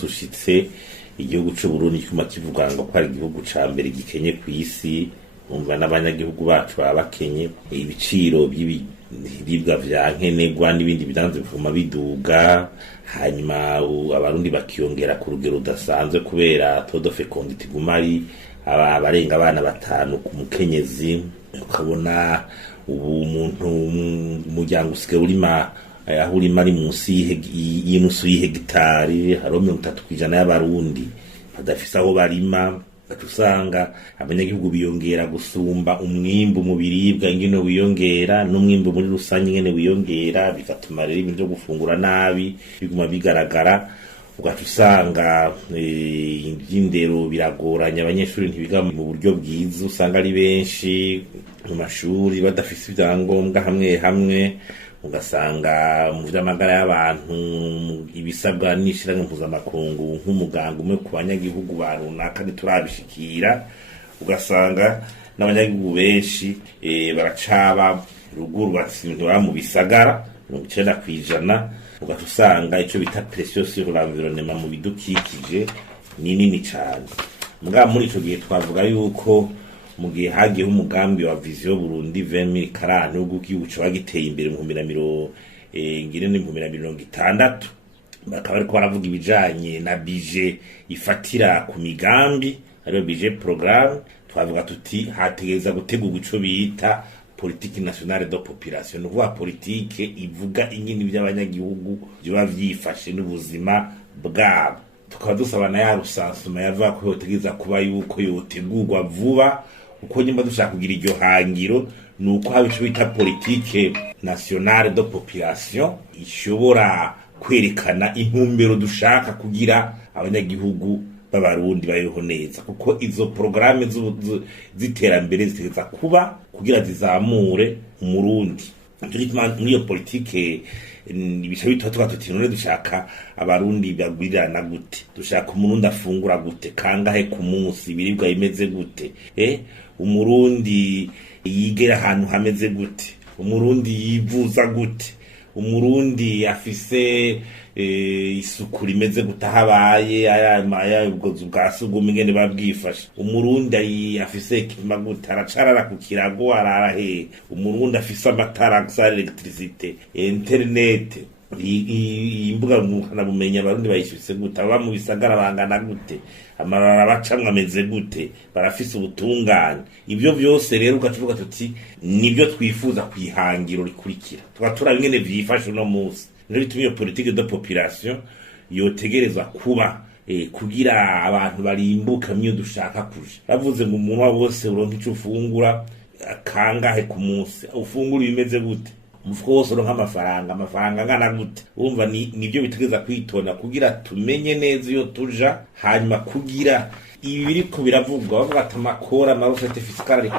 munsi ushitse igihugu c'u Burundi cyuma kivuga ngo ko ari igihugu ca mbere gikenye kw'isi, umva n'abanyagihugu bacu bakenye, ibiciro by'ibiribwa vya nkenerwa n'ibindi bidanzwe bivuma biduga, hanyuma abarundi bakiyongera ku rugero rudasanzwe kubera todo fecondity gumari abarenga abana 5 ku mukenyezi. Ukabona ubu umuntu umuryango usigaye urima aho urima ari munsi y'inusu y'ihegitari, hariho 30% y'abarundi badafise aho barima. Usanga abanyagihugu biyongera gusumba umwimbu mu biribwa ingene wiyongera n'umwimbu muri rusange ingene wiyongera, bigatuma rero ibintu byo gufungura nabi biguma bigaragara. Ugasanga iby'indero biragoranye, abanyeshuri ntibiga mu buryo bwiza, usanga ari benshi mu mashuri badafise ibyangombwa hamwe hamwe. Ugasanga mu vy'amagara y'abantu ibisabwa n'ishirahamwe mpuzamakungu nk'umuganga umwe ku banyagihugu barunaka ntiturabishikira. Ugasanga n'abanyagihugu benshi baracaba ruguru batsinzwe mu bisagara 90%. Ugasanga ico bita pression sur l'environnement mu bidukikije ni nini cyane. Mbwa muri ico gihe twavuga yuko mu gihe hagiye umugambi wa Vision Burundi 2040 ugukiye uco bagiteye imbere mu 2060, bakaba ariko baravuga ibijanye na budget ifatira ku migambi, ariyo budget programme. Twavuga tuti hategeza gutegurwa ico bita politique nationale de population, nuvuga politique ivuga ingini by'abanyagihugu byo byifashe n'ubuzima bwabo. Tukaba dusaba na ya rusansuma yavuga ko yotegeza kuba yuko yotegurwa vuba, uko nyuma dushaka kugira iryo hangiro nuko haba ico bita politique nationale de population ishobora kwerekana intumbero dushaka kugira abanyagihugu b'abarundi bayeho neza, kuko izo programme z'iterambere zitegeza kuba kugira zizamure umurundi. Muri iyo politike ibice bitatu none dushaka abarundi bagwirirana gute, dushaka umurundi afungura gute, kangahe ku munsi, ibiribwa bimeze gute, umurundi yigera ahantu hameze gute, umurundi yivuza gute, umurundi afise isuku rimeze gutahabaye aya ubwozu bwa sugumwe ngene babwifashe, umurundi afise kimaguta aracarara ku kirago ararahe, umurundi afise amatara za electricité, internet, imbuga ngurukana bumenyi abarundi bayishitse gute, aba mu bisagara bangana gute, amarara bacamwe ameze gute, barafise ubutungane. Ibyo byose rero ugacuvuga tuti nibyo twifuza kwihangiro rikurikira, tugatura bingene vyifashe no munsi. Nari tumiye politique de population yotegerezwa kuba kugira abantu barimbuka myo dushaka kuja. Bavuze ngo umuntu wose uronka ico ufungura kangahe ku munsi, ufungura bimeze gute, umufuko wose uronka amafaranga ngana gute. Urumva nibyo bitegeza kwitonda kugira tumenye neza iyo tuja, hanyuma kugira ibi biriko biravugwa bavuga ati amakora marusete fiscale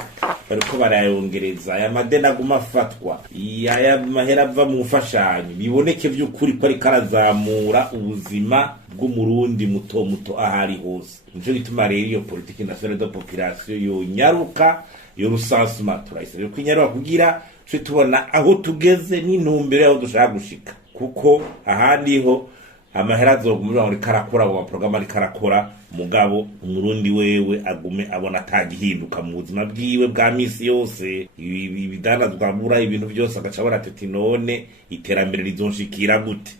bariko barayongereza, aya madeni aguma afatwa, aya mahera ava mu mfashanyo, biboneke vy'ukuri ko ari karazamura ubuzima bw'umurundi muto muto ahari hose. Nico gituma rero iyo politique nationale de population yo nyaruka, yo rusansuma turayisabye ko inyaruka kugira twe tubona aho tugeze n'intumbero yaho dushaka gushika, kuko ahandi ho amahera azogumira muri karakora mu programme ari karakora, mugabo umurundi wewe agume abona atagihinduka mu buzima bwiwe bwa misi yose. Ibidandazwa bura ibintu byose agacabora ati none iterambere rizonshikira gute.